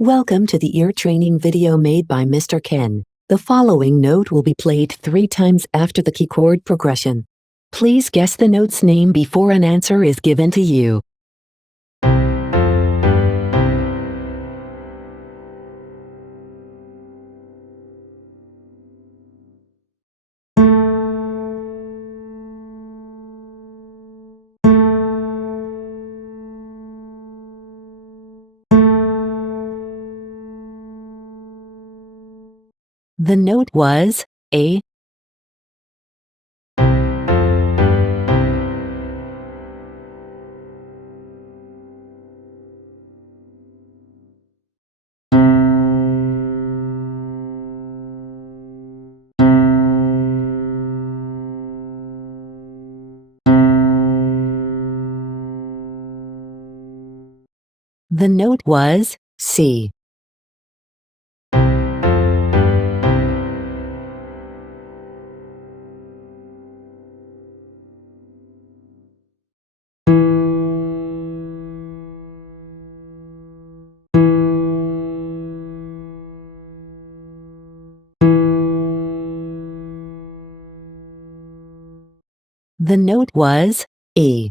Welcome to the ear training video made by Mr. Ken. The following note will be played 3 times after the key chord progression. Please guess the note's name before an answer is given to you. The note was A. The note was C. The note was E.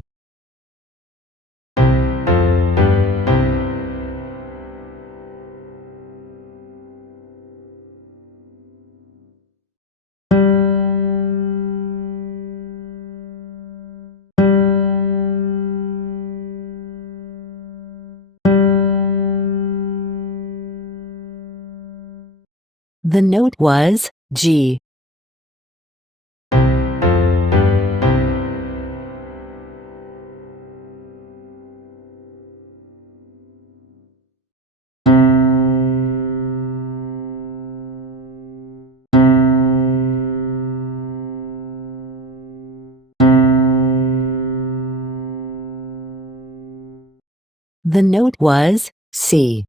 The note was G. The note was C.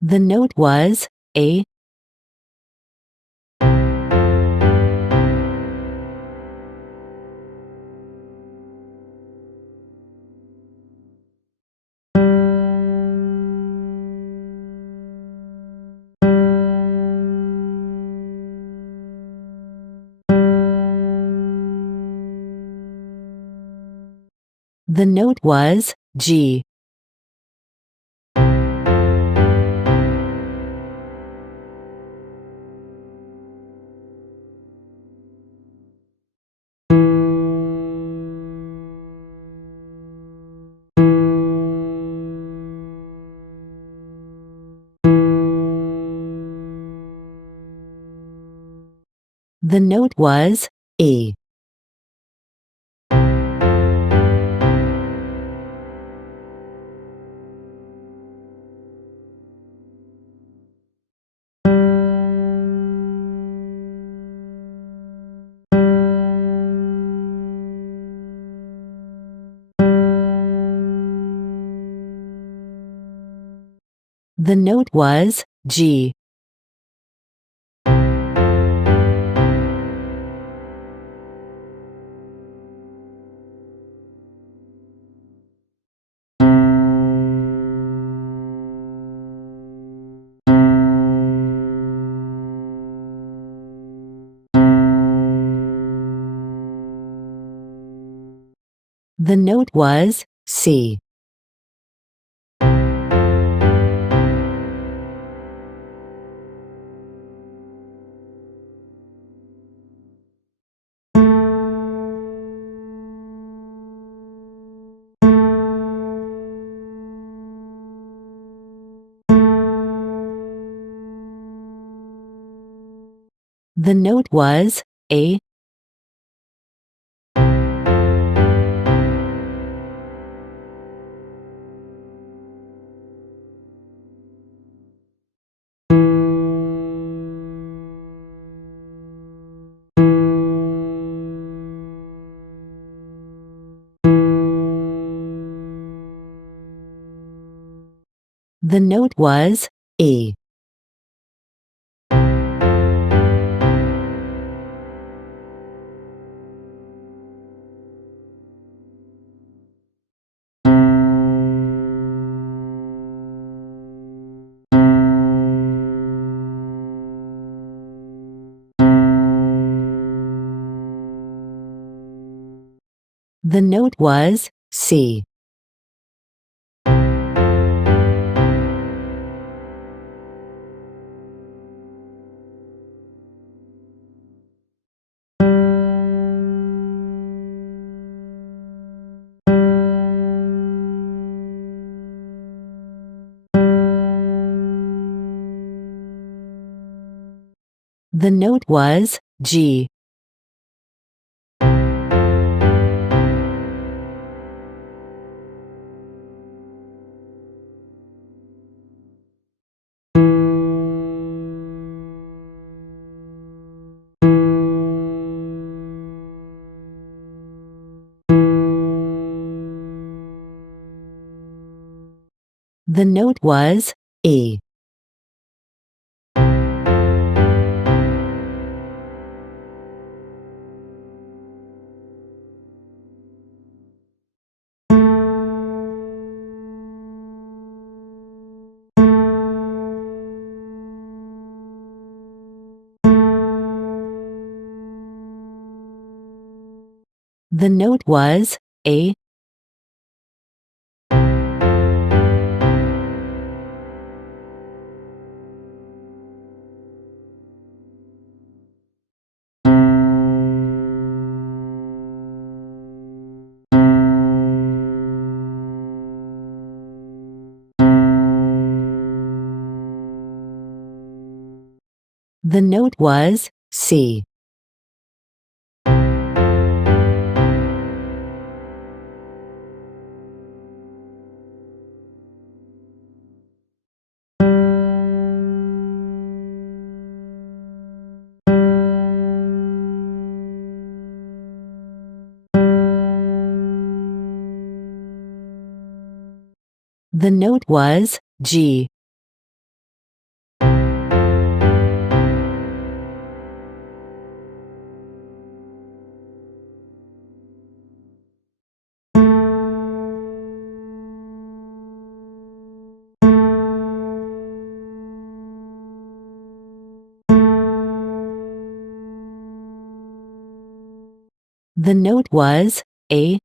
The note was A. The note was G. The note was E. The note was G. The note was C. The note was A. The note was E. The note was C. The note was G. The note was E. The note was A. The note was C. The note was G. The note was A.